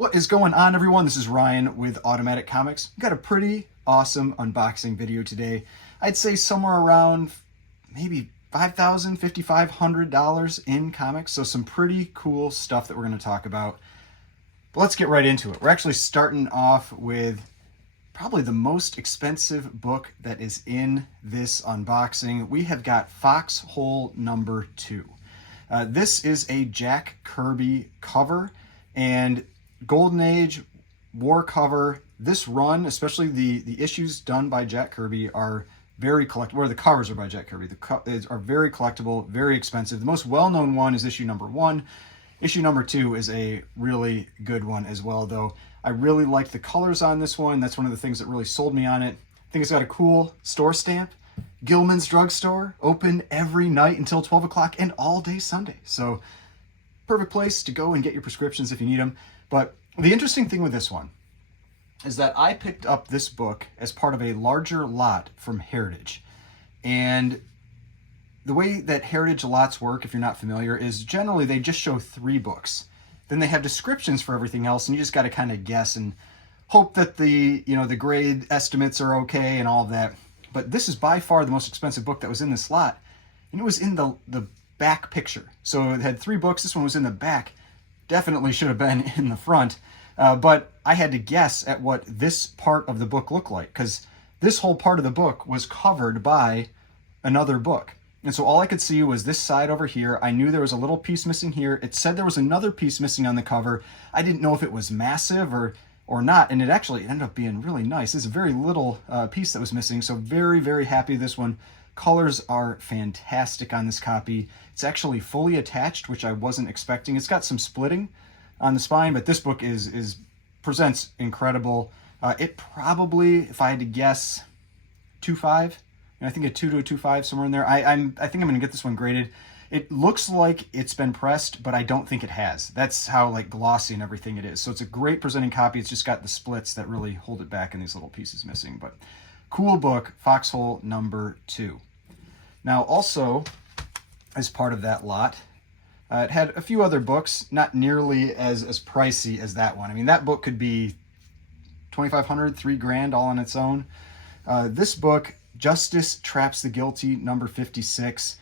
What is going on, everyone? This is Ryan with Automatic Comics. We've got a pretty awesome unboxing video today. I'd say somewhere around maybe $5,000, $5,500 in comics. So some pretty cool stuff that we're going to talk about. But let's get right into it. We're actually starting off with probably the most expensive book that is in this unboxing. We have got Foxhole number 2. This is a Jack Kirby cover, and Golden Age war cover. This run, especially the issues done by Jack Kirby, are very collectible. Or the covers are by Jack Kirby. Are very collectible, very expensive. The most well-known one is issue number 1. Issue number 2 is a really good one as well, though. I really like the colors on this one. That's one of the things that really sold me on it. I think it's got a cool store stamp. Gilman's Drugstore, open every night until 12 o'clock and all day Sunday. So perfect place to go and get your prescriptions if you need them. But the interesting thing with this one is that I picked up this book as part of a larger lot from Heritage. And the way that Heritage lots work, if you're not familiar, is generally they just show 3 books. Then they have descriptions for everything else, and you just got to kind of guess and hope that the grade estimates are okay and all of that. But this is by far the most expensive book that was in this lot, and it was in the back picture. So it had 3 books. This one was in the back. Definitely should have been in the front, but I had to guess at what this part of the book looked like, because this whole part of the book was covered by another book. And so all I could see was this side over here. I knew there was a little piece missing here. It said there was another piece missing on the cover. I didn't know if it was massive or not, and it ended up being really nice. It's a very little piece that was missing, so very, very happy with this one. Colors are fantastic on this copy. It's actually fully attached, which I wasn't expecting. It's got some splitting on the spine, but this book presents incredible. It probably, if I had to guess, 2.5. I think a 2 to a 2.5, somewhere in there. I think I'm going to get this one graded. It looks like it's been pressed, but I don't think it has. That's how glossy and everything it is. So it's a great presenting copy. It's just got the splits that really hold it back and these little pieces missing. But cool book, Foxhole number 2. Now, also, as part of that lot, it had a few other books, not nearly as pricey as that one. I mean, that book could be $2,500, $3,000 all on its own. This book, Justice Traps the Guilty, number 56.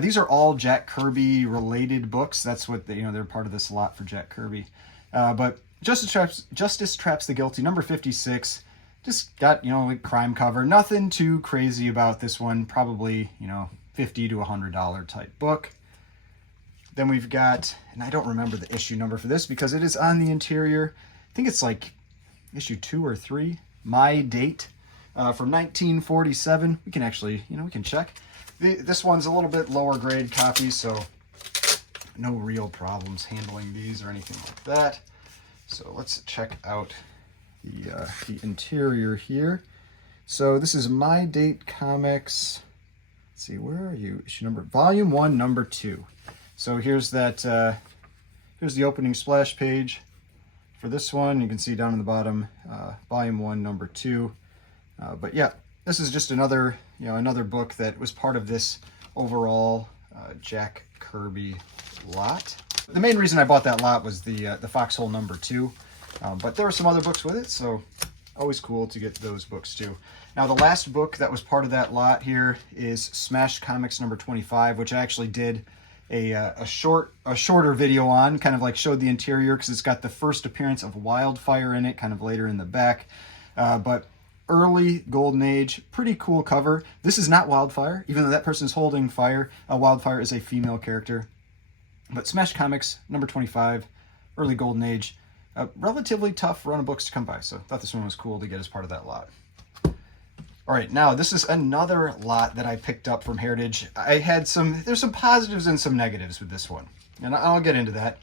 These are all Jack Kirby related books. That's what they're part of this lot for Jack Kirby. But Justice Traps the Guilty, number 56. Just got, crime cover. Nothing too crazy about this one. Probably, $50 to $100 type book. Then we've got, and I don't remember the issue number for this because it is on the interior. I think it's like issue 2 or 3. My Date from 1947. We can actually, we can check. This one's a little bit lower grade copy, so no real problems handling these or anything like that. So let's check out the interior here. So this is My Date Comics. Let's see, where are you? Issue number, volume 1, number 2. So here's that. Here's the opening splash page for this one. You can see down in the bottom, volume 1, number 2. But yeah, this is just another book that was part of this overall Jack Kirby lot. The main reason I bought that lot was the Foxhole number 2. But there were some other books with it, so always cool to get those books too. Now, the last book that was part of that lot here is Smash Comics number 25, which I actually did a shorter video on, kind of showed the interior because it's got the first appearance of Wildfire in it, kind of later in the back. But early Golden Age, pretty cool cover. This is not Wildfire, even though that person is holding fire. Wildfire is a female character. But Smash Comics number 25, early Golden Age. A relatively tough run of books to come by, so I thought this one was cool to get as part of that lot. All right, now this is another lot that I picked up from Heritage. There's some positives and some negatives with this one, and I'll get into that.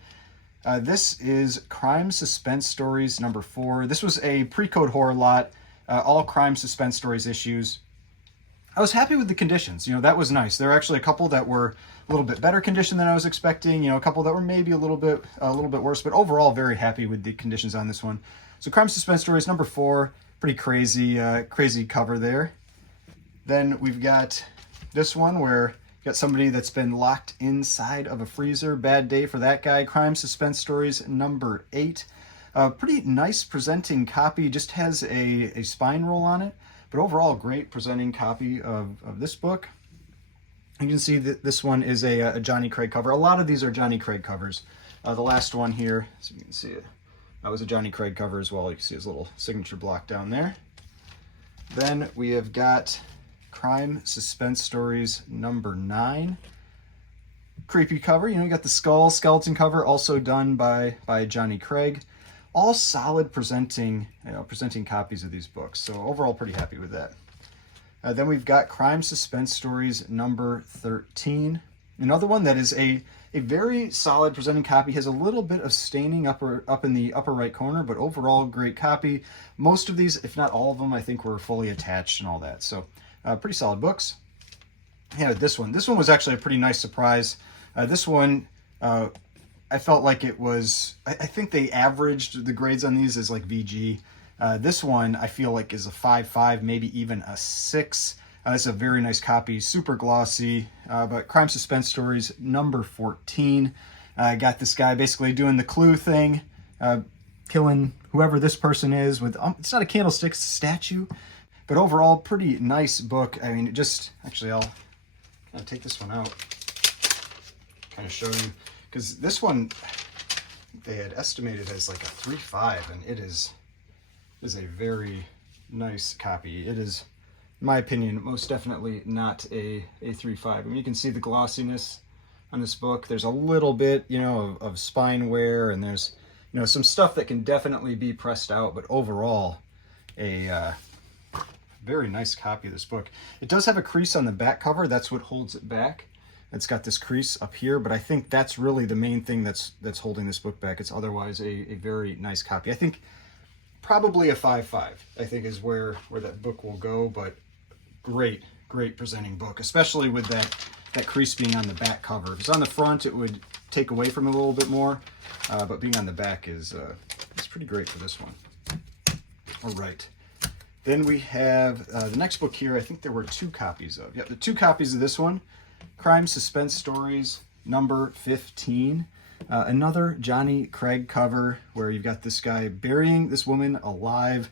This is Crime Suspense Stories number 4. This was a pre-code horror lot, all crime suspense stories issues. I was happy with the conditions. That was nice. There were actually a couple that were a little bit better condition than I was expecting. A couple that were maybe a little bit worse, but overall very happy with the conditions on this one. So Crime Suspense Stories number 4, pretty crazy cover there. Then we've got this one where you got somebody that's been locked inside of a freezer. Bad day for that guy. Crime Suspense Stories number 8. Pretty nice presenting copy, just has a spine roll on it, but overall great presenting copy of this book. You can see that this one is a Johnny Craig cover. A lot of these are Johnny Craig covers. The last one here, so you can see it, that was a Johnny Craig cover as well. You can see his little signature block down there. Then we have got Crime Suspense Stories number 9. Creepy cover. You got the skull skeleton cover, also done by Johnny Craig. All solid presenting copies of these books. So overall, pretty happy with that. Then we've got Crime Suspense Stories number 13. Another one that is a very solid presenting copy. Has a little bit of staining up in the upper right corner, but overall great copy. Most of these, if not all of them, I think were fully attached and all that. So pretty solid books. Yeah, this one was actually a pretty nice surprise. This one, I felt like it was, I think they averaged the grades on these as like VG. This one I feel like is a 5.5, maybe even a 6. It's a very nice copy, super glossy, but Crime Suspense Stories number 14. Got this guy basically doing the Clue thing, killing whoever this person is with, it's not a candlestick, it's a statue. But overall, pretty nice book. I mean, actually I'll take this one out, kind of show you, because this one they had estimated as like a 3.5, and it is a very nice copy. It is, in my opinion, most definitely not a 3.5. I mean, you can see the glossiness on this book. There's a little bit, of spine wear, and there's, some stuff that can definitely be pressed out, but overall, a very nice copy of this book. It does have a crease on the back cover. That's what holds it back. It's got this crease up here, but I think that's really the main thing that's holding this book back. It's otherwise a very nice copy. I think probably a 5.5, I think, is where that book will go, but great presenting book, especially with that crease being on the back cover. If it's on the front, it would take away from it a little bit more, but being on the back is pretty great for this one. All right. Then we have the next book here. I think there were 2 copies of. Yep, the 2 copies of this one. Crime Suspense Stories number 15. Another Johnny Craig cover where you've got this guy burying this woman alive.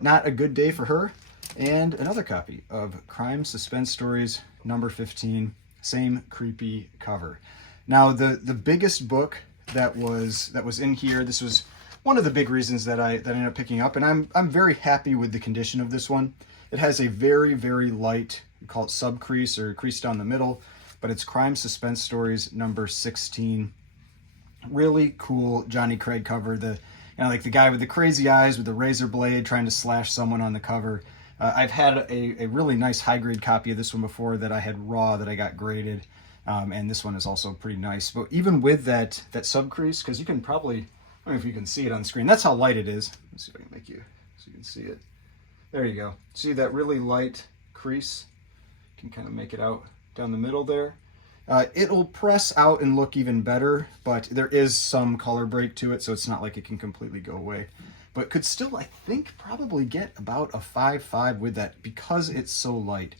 Not a good day for her. And another copy of Crime Suspense Stories number 15. Same creepy cover. Now the biggest book that was in here, this was one of the big reasons that I ended up picking up, and I'm very happy with the condition of this one. It has a very, very light, we call it sub crease or crease down the middle, but it's Crime Suspense Stories number 16. Really cool Johnny Craig cover. Like the guy with the crazy eyes with the razor blade trying to slash someone on the cover. I've had a really nice high grade copy of this one before that I had raw that I got graded, and this one is also pretty nice. But even with that sub crease, because you can probably, I don't know if you can see it on the screen. That's how light it is. Let's see if I can make you so you can see it. There you go. See that really light crease? You can kind of make it out down the middle there. It'll press out and look even better, but there is some color break to it, so it's not like it can completely go away. But could still, I think, probably get about a 5.5 with that because it's so light.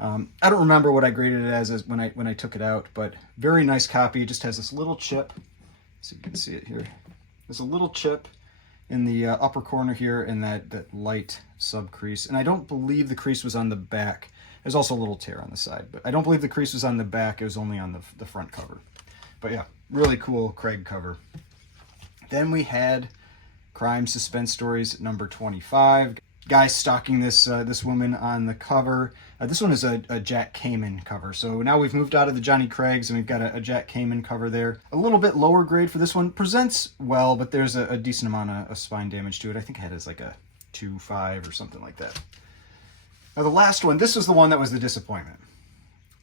I don't remember what I graded it as when I took it out, but very nice copy. It just has this little chip, so you can see it here. There's a little chip in the upper corner here and that light sub crease. And I don't believe the crease was on the back. There's also a little tear on the side, but I don't believe the crease was on the back. It was only on the front cover. But yeah, really cool Craig cover. Then we had Crime Suspense Stories number 25. Guy stalking this woman on the cover. This one is a Jack Kamen cover. So now we've moved out of the Johnny Craigs and we've got a Jack Kamen cover there. A little bit lower grade for this one. Presents well, but there's a decent amount of spine damage to it. I think it had as like a 2.5 or something like that. Now the last one, this was the one that was the disappointment.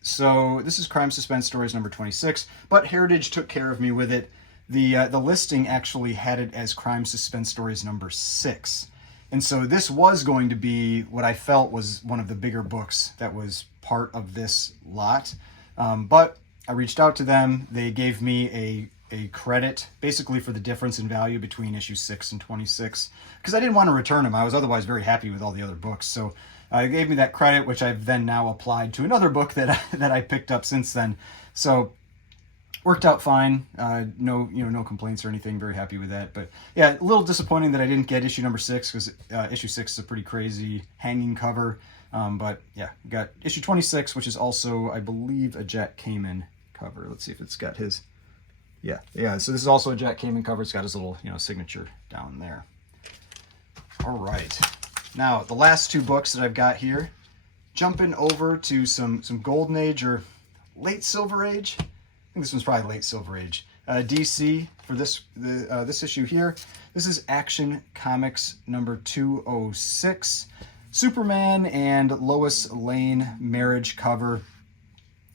So this is Crime Suspense Stories number 26, but Heritage took care of me with it. The listing actually had it as Crime Suspense Stories number 6. And so this was going to be what I felt was one of the bigger books that was part of this lot. But I reached out to them. They gave me a credit basically for the difference in value between issue 6 and 26 because I didn't want to return them. I was otherwise very happy with all the other books. So they gave me that credit, which I've then now applied to another book that I picked up since then. So Worked out fine. No, no complaints or anything. Very happy with that. But yeah, a little disappointing that I didn't get issue number 6 because issue 6 is a pretty crazy hanging cover. But yeah, we got issue 26, which is also, I believe, a Jack Kamen cover. Let's see if it's got his. Yeah. So this is also a Jack Kamen cover. It's got his little, signature down there. All right. Now the last 2 books that I've got here. Jumping over to some Golden Age or late Silver Age. I think this one's probably late Silver Age. DC for this issue here. This is Action Comics number 206. Superman and Lois Lane marriage cover.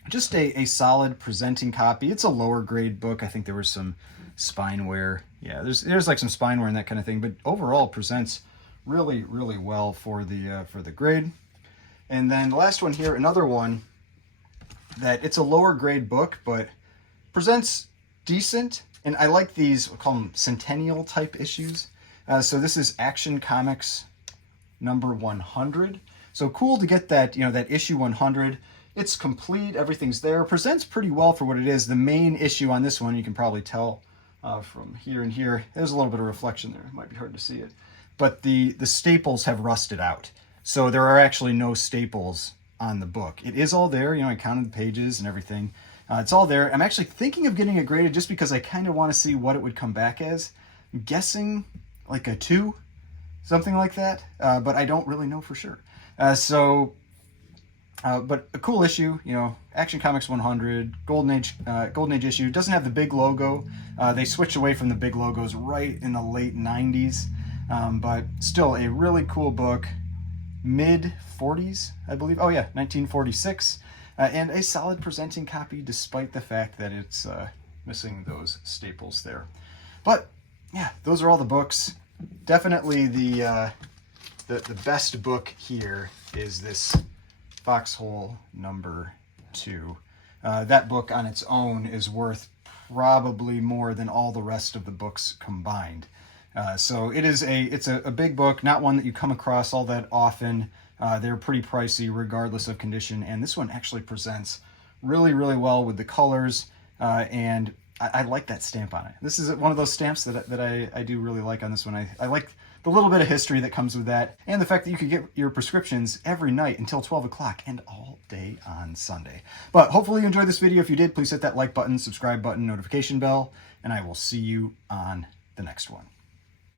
Just a solid presenting copy. It's a lower grade book. I think there was some spine wear. Yeah, there's like some spine wear and that kind of thing. But overall, presents really well for the grade. And then the last one here, another one that it's a lower grade book, but presents decent, and I like these, we'll call them centennial type issues. So this is Action Comics number 100. So cool to get that, that issue 100. It's complete, everything's there. Presents pretty well for what it is. The main issue on this one, you can probably tell from here and here, there's a little bit of reflection there. It might be hard to see it. But the staples have rusted out. So there are actually no staples on the book. It is all there, I counted the pages and everything. It's all there. I'm actually thinking of getting it graded just because I kind of want to see what it would come back as. I'm guessing like a 2, something like that, but I don't really know for sure. But a cool issue, Action Comics 100, Golden Age issue. Doesn't have the big logo. They switched away from the big logos right in the late 90s, but still a really cool book. Mid 40s, I believe. Oh yeah, 1946. And a solid presenting copy despite the fact that it's missing those staples there. But yeah, those are all the books. Definitely the best book here is this Foxhole number 2. That book on its own is worth probably more than all the rest of the books combined. So it's a big book, not one that you come across all that often. They're pretty pricey regardless of condition, and this one actually presents really well with the colors, and I like that stamp on it. This is one of those stamps that I do really like on this one. I like the little bit of history that comes with that, and the fact that you could get your prescriptions every night until 12 o'clock and all day on Sunday. But hopefully you enjoyed this video. If you did, please hit that like button, subscribe button, notification bell, and I will see you on the next one.